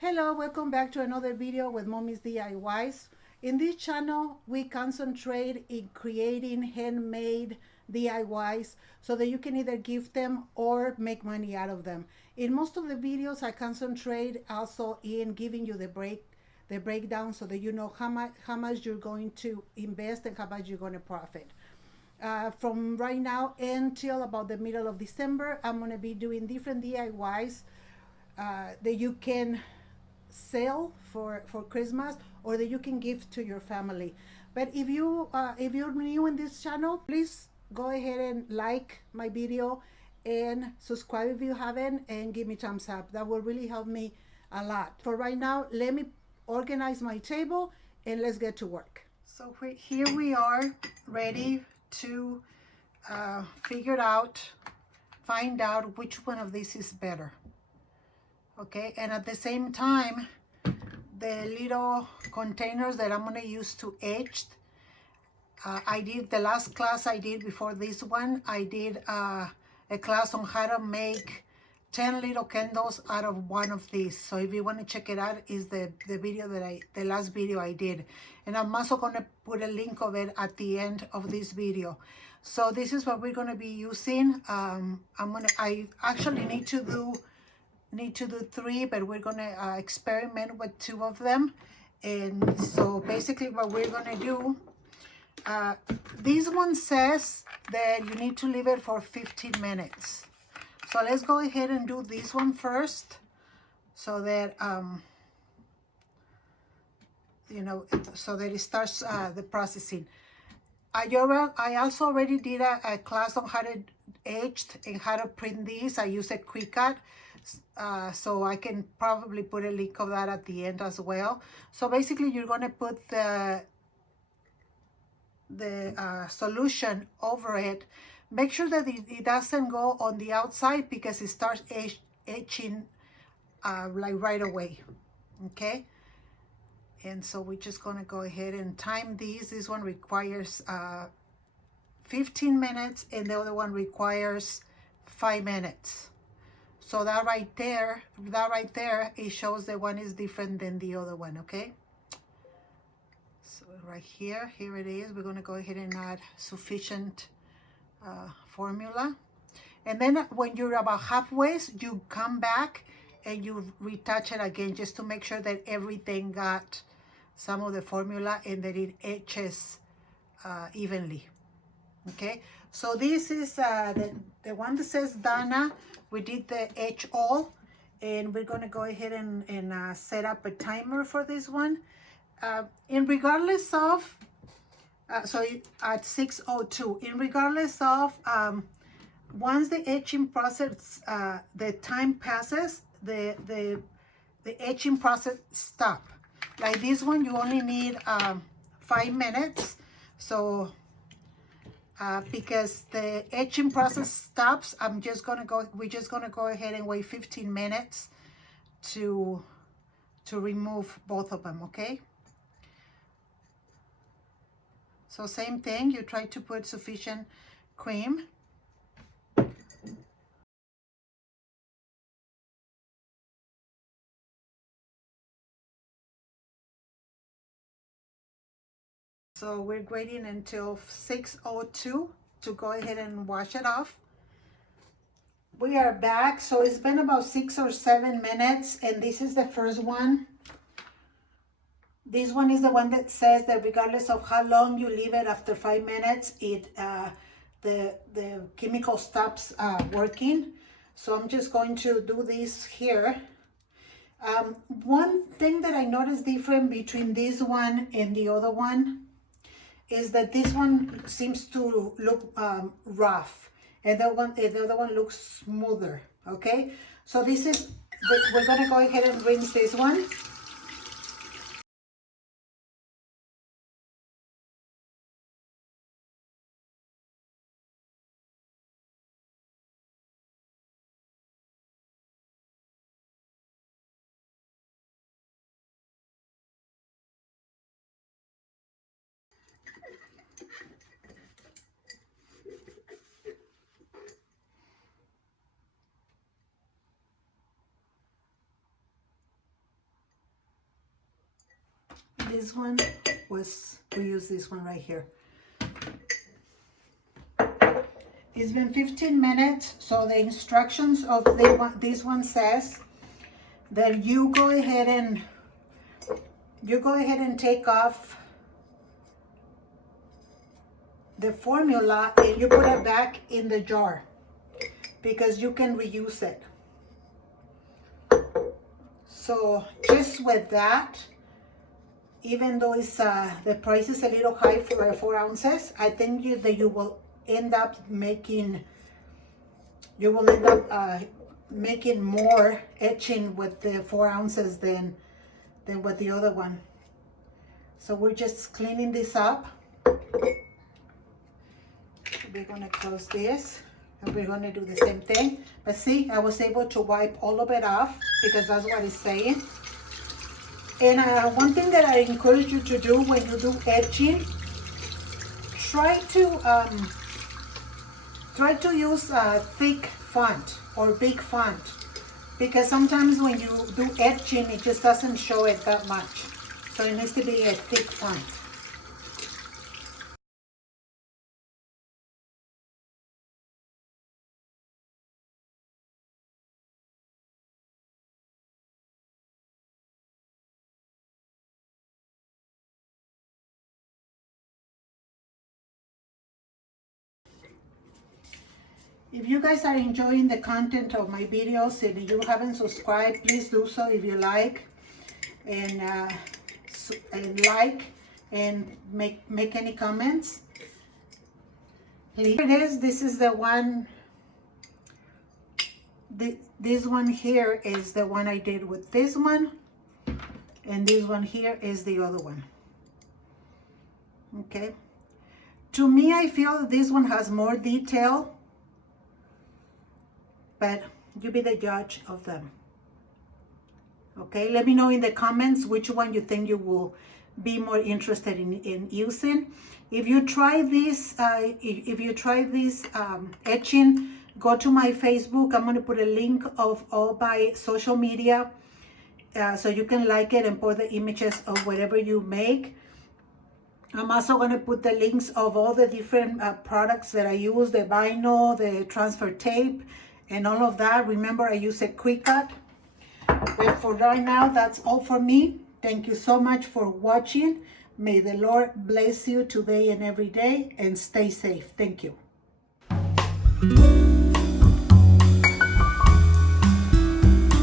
Hello, welcome back to another video with Mommy's DIYs. In this channel, we concentrate in creating handmade DIYs so that you can either give them or make money out of them. In most of the videos, I concentrate also in giving you the breakdown so that you know how much you're going to invest and how much you're going to profit. From right now until about the middle of December, I'm going to be doing different DIYs that you can sell for Christmas or that you can give to your family. But if you're new in this channel, please go ahead and like my video and subscribe if you haven't, and give me thumbs up. That will really help me a lot. For right now, let me organize my table and let's get to work. So here we are, ready to find out which one of these is better. Okay, and at the same time, the little containers that I'm going to use to etch, I did the last class I did before this one, I did a class on how to make 10 little candles out of one of these. So if you want to check it out, is the video that the last video I did, and I'm also going to put a link of it at the end of this video. So this is what we're going to be using. I actually need to do 3, but we're gonna experiment with 2 of them. And so basically what we're gonna do, this one says that you need to leave it for 15 minutes. So let's go ahead and do this one first so that so that it starts the processing. I also already did a class on how to etch and how to print these. I use a Cricut. So I can probably put a link of that at the end as well. So basically you're going to put the solution over it. Make sure that it doesn't go on the outside because it starts etching like right away. Okay, and so we're just going to go ahead and time these. This one requires 15 minutes and the other one requires 5 minutes. So that right there, it shows that one is different than the other one, okay? So right here it is. We're gonna go ahead and add sufficient formula. And then when you're about halfway, you come back and you retouch it again just to make sure that everything got some of the formula and that it etches evenly, okay? So this is the one that says Dana. We did the ETCHALL, and we're going to go ahead and set up a timer for this one. And regardless of, so at 6:02, and regardless of, once the etching process, the time passes, the etching process stop. Like this one, you only need 5 minutes. So because the etching process stops, we're just gonna go ahead and wait 15 minutes to remove both of them, okay? So same thing, you try to put sufficient cream. So we're waiting until 6:02 to go ahead and wash it off. We are back. So it's been about 6 or 7 minutes, and this is the first one. This one is the one that says that regardless of how long you leave it, after 5 minutes, the chemical stops working. So I'm just going to do this here. One thing that I noticed different between this one and the other one is that this one seems to look rough, and the other one looks smoother, okay? So this is, we're gonna go ahead and rinse this one. This one was, we use this one right here. It's been 15 minutes, so the instructions of this one says that you go ahead and take off the formula and you put it back in the jar because you can reuse it. So just with that, even though it's the price is a little high for 4 ounces, I think that you will end up making more etching with the 4 ounces than with the other one. So we're just cleaning this up. We're gonna close this and we're gonna do the same thing. But see, I was able to wipe all of it off because that's what it's saying. And one thing that I encourage you to do when you do etching, try to use a thick font or big font, because sometimes when you do etching, it just doesn't show it that much. So it needs to be a thick font. If you guys are enjoying the content of my videos and you haven't subscribed, please do so if you like, and like and make any comments. Here it is. This is the one. This one here is the one I did with this one, and this one here is the other one. Okay. To me, I feel this one has more detail, but you be the judge of them. Okay, let me know in the comments which one you think you will be more interested in using. If you try this, etching, go to my Facebook. I'm going to put a link of all my social media, so you can like it and put the images of whatever you make. I'm also going to put the links of all the different products that I use, the vinyl, the transfer tape, and all of that. Remember, I use a Cricut. But for right now, that's all for me. Thank you so much for watching. May the Lord bless you today and every day, and stay safe. Thank you.